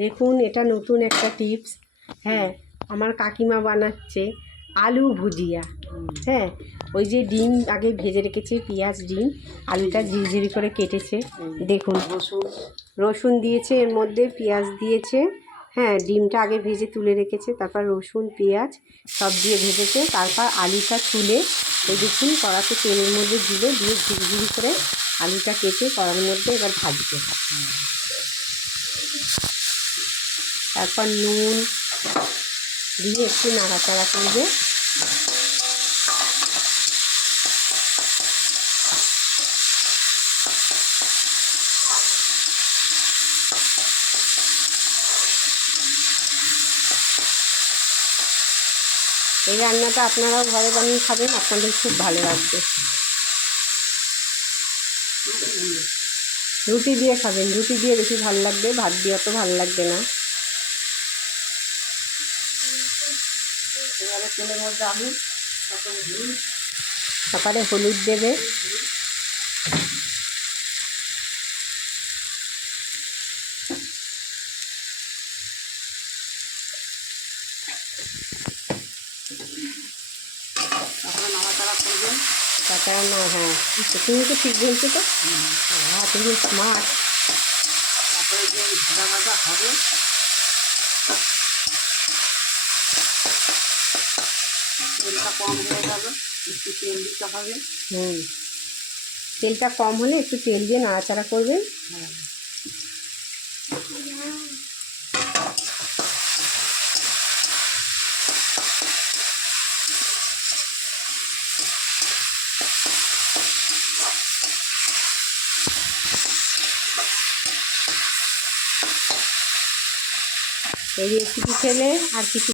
দেখুন এটা নতুন একটা টিপস। হ্যাঁ, আমার কাকিমা বানাচ্ছে আলু ভুজিয়া। হ্যাঁ, ওই যে ডিম আগে ভেজে রেখেছে, পেঁয়াজ ডিম, আলুটা ঝিরিঝিরি করে কেটেছে। দেখুন রসুন দিয়েছে, এর মধ্যে পেঁয়াজ দিয়েছে। হ্যাঁ, ডিমটা আগে ভেজে তুলে রেখেছে, তারপর রসুন পেঁয়াজ সব দিয়ে ভেজেছে, তারপর আলুটা তুলে এই দেখুন কড়াতে তেলের মধ্যে দিয়ে ঝিরিঝিরি করে আলুটা কেটে কড়ার মধ্যে এবার ভাজবে। তারপর নুন দিয়ে একটু নাড়াচাড়া করবে। এই রান্নাটা আপনারাও ঘরে বানিয়ে খাবেন, আপনাদের খুব ভালো লাগবে। রুটি দিয়ে খাবেন, রুটি দিয়ে বেশি ভালো লাগবে, ভাত দিয়ে অত ভালো লাগবে না। এবারে তেলের মধ্যে আলু, তারপরে হলুদ দেবে, তারপরে নাড়াচাড়া করবেন। তাছাড়া না। হ্যাঁ, তুমি তো ঠিক বলছো তো। হ্যাঁ, তুমি স্মার্ট। তারপরে যে ভাজা ভাজা হবে তেলটা কম হয়ে গেল, একটু তেল দিতে হবে। তেলটা কম হলে একটু তেল দিয়ে নাড়াচাড়া করবেন। হ্যাঁ, এই রেসিপি খেলে আর কিছু